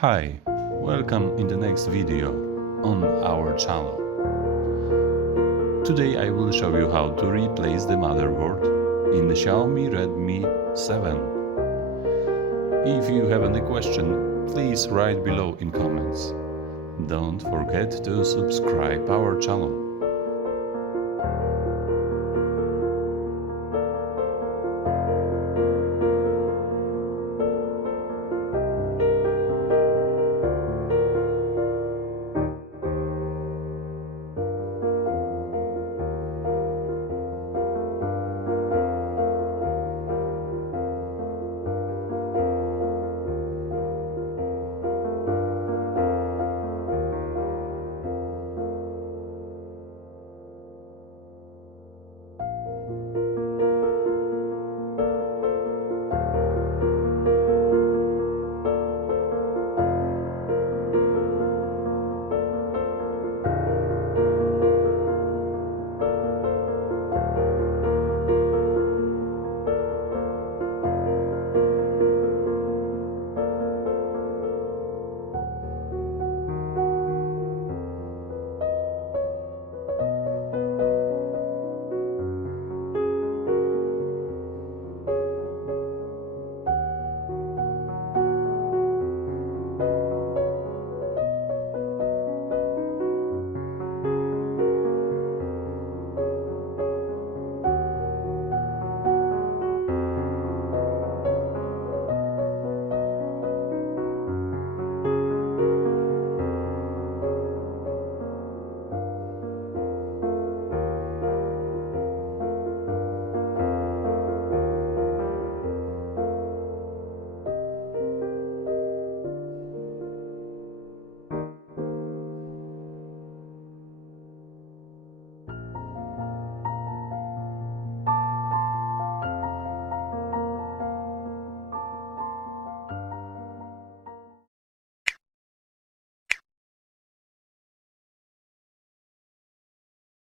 Hi, welcome in the next video on our channel. Today I will show you how to replace the motherboard in the Xiaomi Redmi 7. If you have any question, please write below in comments. Don't forget to subscribe our channel.